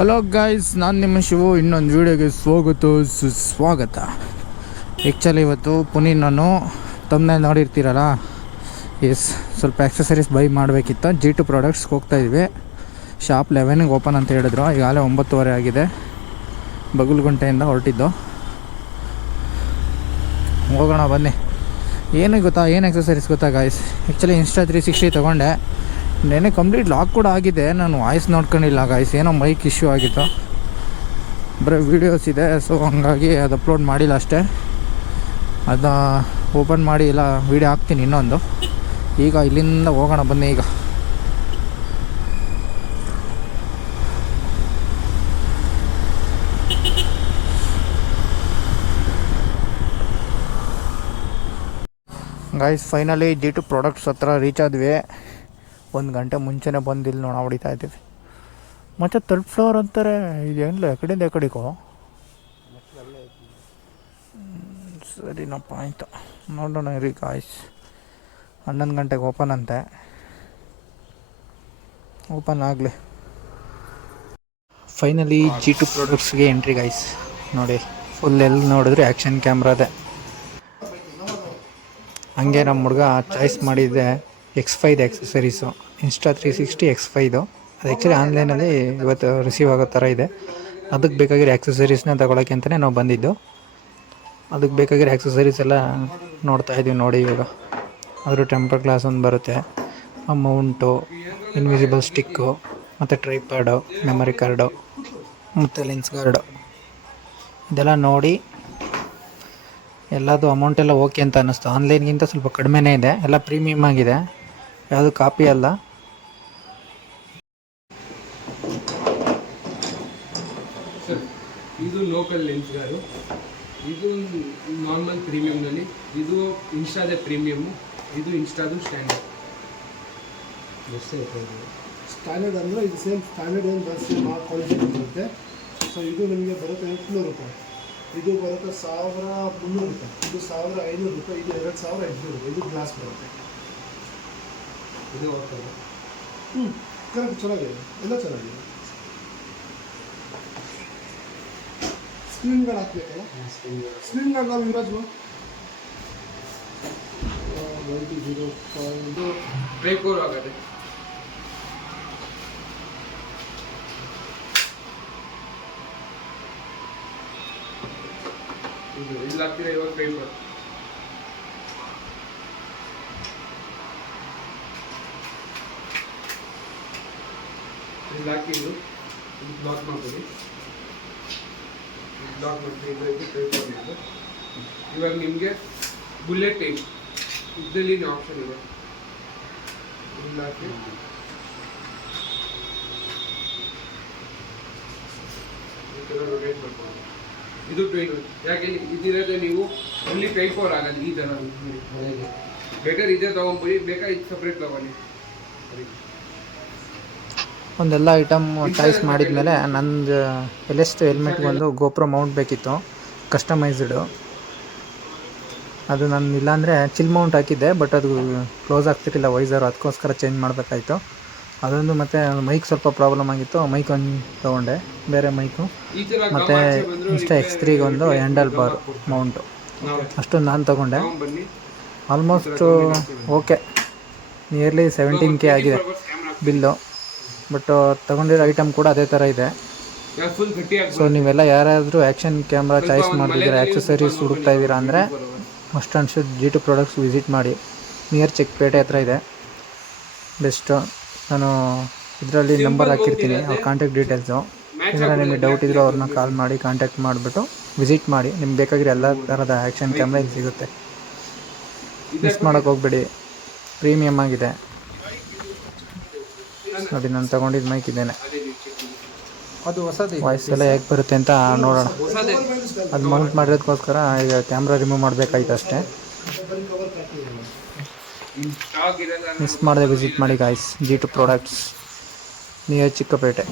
Hello guys, ನಾನು ನಿಮ್ಮ ಶಿವು. ಇನ್ನೊಂದು ವೀಡಿಯೋಗೆ ಸುಸ್ವಾಗತ. ಆ್ಯಕ್ಚುಲಿ ಇವತ್ತು ಪುನೀತ್ ನಾನು ತಮ್ಮನೇಲಿ ನೋಡಿರ್ತೀರಲ್ಲ, ಸ್ವಲ್ಪ ಆಕ್ಸಸರೀಸ್ ಬೈ ಮಾಡಬೇಕಿತ್ತು. G2 ಪ್ರಾಡಕ್ಟ್ಸ್ಗೆ ಹೋಗ್ತಾಯಿದ್ವಿ. ಶಾಪ್ 11ಗೆ ಓಪನ್ ಅಂತ ಹೇಳಿದ್ರು. ಈಗಾಗಲೇ 9:30 ಆಗಿದೆ. ಬಗಲ್ಗುಂಟೆಯಿಂದ ಹೊರಟಿದ್ದು. ಹೋಗೋಣ ಬನ್ನಿ. ಏನು ಆಕ್ಸಸರೀಸ್ ಗೊತ್ತಾ ಗಾಯ್ಸ್? ಆ್ಯಕ್ಚುಲಿ Insta360 ತೊಗೊಂಡೆ. ನೆನೆ ಕಂಪ್ಲೀಟ್ ಲಾಕ್ ಕೂಡ ಆಗಿದೆ. ನಾನು ವಾಯ್ಸ್ ನೋಡ್ಕೊಂಡಿಲ್ಲ ಗಾಯ್ಸ್, ಏನೋ ಮೈಕ್ ಇಶ್ಯೂ ಆಗಿತ್ತು. ಬರೀ ವೀಡಿಯೋಸ್ ಇದೆ, ಸೊ ಹಂಗಾಗಿ ಅದು ಅಪ್ಲೋಡ್ ಮಾಡಿಲ್ಲ ಅಷ್ಟೇ. ಅದನ್ನ ಓಪನ್ ಮಾಡಿ ಇಲ್ಲ ವೀಡಿಯೋ ಹಾಕ್ತೀನಿ ಇನ್ನೊಂದು. ಈಗ ಇಲ್ಲಿಂದ ಹೋಗೋಣ ಬನ್ನಿ. ಈಗ ಗಾಯ್ಸ್, ಫೈನಲಿ G2 ಪ್ರಾಡಕ್ಟ್ಸ್ ಹತ್ರ ರೀಚ್ ಆದ್ವಿ. 1 ಗಂಟೆ ಮುಂಚೆನೇ ಬಂದಿಲ್ಲ ನೋಡಿ, ಹೊಡಿತಾ ಇದ್ದೀವಿ. ಮತ್ತು 3rd ಫ್ಲೋರ್ ಅಂತಾರೆ. ಇದೇನಿಲ್ಲ ಎಕಡೆಯಿಂದ ಎಕಡೆಗೋ. ಸರಿನಪ್ಪ, ಆಯಿತು, ನೋಡೋಣ ಇರಿ ಗಾಯ್ಸ್. 11 ಗಂಟೆಗೆ ಓಪನ್ ಅಂತೆ. ಓಪನ್ ಆಗಲಿ. ಫೈನಲಿ G2 ಪ್ರಾಡಕ್ಟ್ಸ್ಗೆ ಎಂಟ್ರಿ ಗಾಯ್ಸ್. ನೋಡಿ, ಫುಲ್ ಎಲ್ಲಿ ನೋಡಿದ್ರೆ ಆ್ಯಕ್ಷನ್ ಕ್ಯಾಮ್ರಾದೆ. ಹಂಗೆ ನಮ್ಮ ಹುಡುಗ ಚಾಯ್ಸ್ ಮಾಡಿದ್ದೆ X5 ಆಕ್ಸಸರೀಸು. Insta360 X5. ಅದು ಆ್ಯಕ್ಚುಲಿ ಆನ್ಲೈನಲ್ಲಿ ಇವತ್ತು ರಿಸೀವ್ ಆಗೋ ಥರ ಇದೆ. ಅದಕ್ಕೆ ಬೇಕಾಗಿರೋ ಆ್ಯಕ್ಸಸರೀಸ್ನ ತಗೊಳ್ಳೋಕ್ಕೆ ಅಂತಲೇ ನಾವು ಬಂದಿದ್ದು. ಅದಕ್ಕೆ ಬೇಕಾಗಿರೋ ಆ್ಯಕ್ಸಸರೀಸ್ ಎಲ್ಲ ನೋಡ್ತಾಯಿದ್ದೀವಿ ನೋಡಿ ಇವಾಗ. ಅದ್ರ ಟೆಂಪರ್ ಗ್ಲಾಸ್ ಒಂದು ಬರುತ್ತೆ, ಮೌಂಟು, ಇನ್ವಿಸಿಬಲ್ ಸ್ಟಿಕ್ಕು, ಮತ್ತು ಟ್ರೈಪ್ಯಾಡು, ಮೆಮೊರಿ ಕಾರ್ಡು, ಮತ್ತು ಲೆನ್ಸ್ ಗಾರ್ಡು ಇದೆಲ್ಲ ನೋಡಿ ಎಲ್ಲದು ಅಮೌಂಟೆಲ್ಲ ಓಕೆ ಅಂತ ಅನ್ನಿಸ್ತು. ಆನ್ಲೈನ್ಗಿಂತ ಸ್ವಲ್ಪ ಕಡಿಮೆನೇ ಇದೆ, ಎಲ್ಲ ಪ್ರೀಮಿಯಮ್ ಆಗಿದೆ, ಯಾವುದು ಕಾಪಿ ಅಲ್ಲ. ಇದು ಲೋಕಲ್ ಲೆನ್ಸ್ ಗಾರು, ಇದು ನಾರ್ಮಲ್ ಪ್ರೀಮಿಯಮ್ನಲ್ಲಿ, ಇದು ಇನ್ಸ್ಟಾದ ಪ್ರೀಮಿಯಮ್ಮು, ಇದು ಇನ್ಸ್ಟಾದು ಸ್ಟ್ಯಾಂಡರ್ಡ್. ಸ್ಟ್ಯಾಂಡರ್ಡ್ ಅಂದರೆ ಇದು ಸೇಮ್ ಸ್ಟ್ಯಾಂಡರ್ಡ್ ಏನು ಬಸ್ ಕ್ವಾಲಿಟಿ ಬರುತ್ತೆ. ಸೊ ಇದು ನಿಮಗೆ ಬರುತ್ತೆ 800 ರೂಪಾಯಿ, ಇದು ಬರುತ್ತೆ 1300 ರೂಪಾಯಿ, ಇದು 1500 ರೂಪಾಯಿ, ಇದು 2800 ರೂಪಾಯಿ. ಇದು ಗ್ಲಾಸ್ ಬರುತ್ತೆ. ಇದು ಹೋಗ್ತದೆ. ಕರೆಕ್ಟ್, ಚೆನ್ನಾಗಿದೆ, ಎಲ್ಲ ಚೆನ್ನಾಗಿದೆ. ಸ್ಕ್ರೀನ್ ಗಾರ್ಡ್ ಹಾಕ್ಬೇಕಲ್ಲ, ಸ್ಕ್ರೀನ್ ಗಾರ್ಡ್ ನಾವು ಯುವರಾಜು 2005 ಇದು ಟ್ರೈಪೋರ್ ಆಗುತ್ತೆ. ಇದು ಹಾಕ್ತೀರಾ ಇವಾಗ ಟ್ರೈಪೋರ್. ಇದು ಹಾಕಿದ್ದು ಇದು ಬ್ಲಾಕ್ ಮಾಡ್ತೀವಿ. ಬ್ಲಾಕ್ ಮಾಡ್ತೀವಿ. ಇದು ಟ್ರೈಪೋರ್ ಇದೆ. ಇವಾಗ ನಿಮಗೆ ಬುಲೆಟ್ ಟೈಪ್ ಇದರಲ್ಲಿ ಆಪ್ಷನ್ ಇದೆ. ಇದು ಹಾಕಿ ರೊಟೇಟ್ ಮಾಡ್ಕೊಂಡು ಇದು ಟ್ರೈನ್. ಯಾಕೆ ಇದಿರೋದೇ ನೀವು ಅಲ್ಲಿ ಟ್ರೈಪೋರ್ ಆಗಲ್ಲ ಈ ಥರ. ಬೇಕಾದ್ರೆ ಇದೇ ತೊಗೊಂಡ್ಬಿಡಿ, ಬೇಕಾದ್ರೆ ಇದು ಸಪ್ರೇಟ್ ತೊಗೊಳ್ಳಿ. ಒಂದೆಲ್ಲ ಐಟಮ್ ಚಾಯ್ಸ್ ಮಾಡಿದ್ಮೇಲೆ ನಂದು ಎಲ್ಲೆಷ್ಟು ಹೆಲ್ಮೆಟ್ಗೊಂದು ಗೋಪ್ರೋ ಮೌಂಟ್ ಬೇಕಿತ್ತು, ಕಸ್ಟಮೈಸ್ಡು. ಅದು ನಾನು ಇಲ್ಲಾಂದರೆ ಚಿಲ್ ಮೌಂಟ್ ಹಾಕಿದ್ದೆ, ಬಟ್ ಅದು ಕ್ಲೋಸ್ ಆಗ್ತಿರಲಿಲ್ಲ ವೈಸರು, ಅದಕ್ಕೋಸ್ಕರ ಚೇಂಜ್ ಮಾಡಬೇಕಾಯ್ತು. ಅದೊಂದು, ಮತ್ತು ಮೈಕ್ ಸ್ವಲ್ಪ ಪ್ರಾಬ್ಲಮ್ ಆಗಿತ್ತು, ಮೈಕ್ ಒಂದು ತೊಗೊಂಡೆ, ಬೇರೆ ಮೈಕು. ಮತ್ತು Insta3 ಒಂದು ಹ್ಯಾಂಡಲ್ ಬಾರ್ ಮೌಂಟು, ಅಷ್ಟೊಂದು ನಾನು ತೊಗೊಂಡೆ. ಆಲ್ಮೋಸ್ಟ್ ಓಕೆ, ನಿಯರ್ಲಿ 17K ಆಗಿದೆ ಬಿಲ್ಲು. ಬಟ್ ತೊಗೊಂಡಿರೋ ಐಟಮ್ ಕೂಡ ಅದೇ ಥರ ಇದೆ. ಸೊ ನೀವೆಲ್ಲ ಯಾರಾದರೂ ಆ್ಯಕ್ಷನ್ ಕ್ಯಾಮ್ರಾ ಚಾಯ್ಸ್ ಮಾಡ್ತಿದ್ದೀರಾ, ಆ್ಯಕ್ಸಸರೀಸ್ ಹುಡುಕ್ತಾ ಇದ್ದೀರಾ ಅಂದರೆ must and should G2 products visit ಮಾಡಿ. ನಿಯರ್ ಚಿಕ್ಕಪೇಟೆ ಹತ್ರ ಇದೆ, ಬೆಸ್ಟು. ನಾನು ಇದರಲ್ಲಿ ನಂಬರ್ ಹಾಕಿರ್ತೀನಿ, ಅವ್ರ ಕಾಂಟ್ಯಾಕ್ಟ್ ಡೀಟೇಲ್ಸು. ಇದರ ನಿಮಗೆ ಡೌಟ್ ಇದ್ದರೂ ಅವ್ರನ್ನ ಕಾಲ್ ಮಾಡಿ ಕಾಂಟ್ಯಾಕ್ಟ್ ಮಾಡಿಬಿಟ್ಟು ವಿಸಿಟ್ ಮಾಡಿ. ನಿಮ್ಗೆ ಬೇಕಾಗಿರೋ ಎಲ್ಲ ಥರದ ಆ್ಯಕ್ಷನ್ ಕ್ಯಾಮ್ರಾ ಇಲ್ಲಿ ಸಿಗುತ್ತೆ. ಮಿಸ್ ಮಾಡೋಕ್ಕೆ ಹೋಗ್ಬೇಡಿ, ಪ್ರೀಮಿಯಮ್ ಆಗಿದೆ ನೋಡಿ. ನಾನು ತೊಗೊಂಡಿದ್ದು ಮೈಕ್ ಇದ್ದೇನೆ. ಅದು ಹೊಸದು. ವಾಯ್ಸ್ ಎಲ್ಲ ಹೇಗೆ ಬರುತ್ತೆ ಅಂತ ನೋಡೋಣ. ಅದು ಮೌಂಟ್ ಮಾಡಿರೋದಕ್ಕೋಸ್ಕರ ಈಗ ಕ್ಯಾಮ್ರಾ ರಿಮೂವ್ ಮಾಡಬೇಕಾಯ್ತು ಅಷ್ಟೇ. ಮಿಸ್ ಮಾಡದೆ ವಿಸಿಟ್ ಮಾಡಿ guys, G2 products near Chickpet.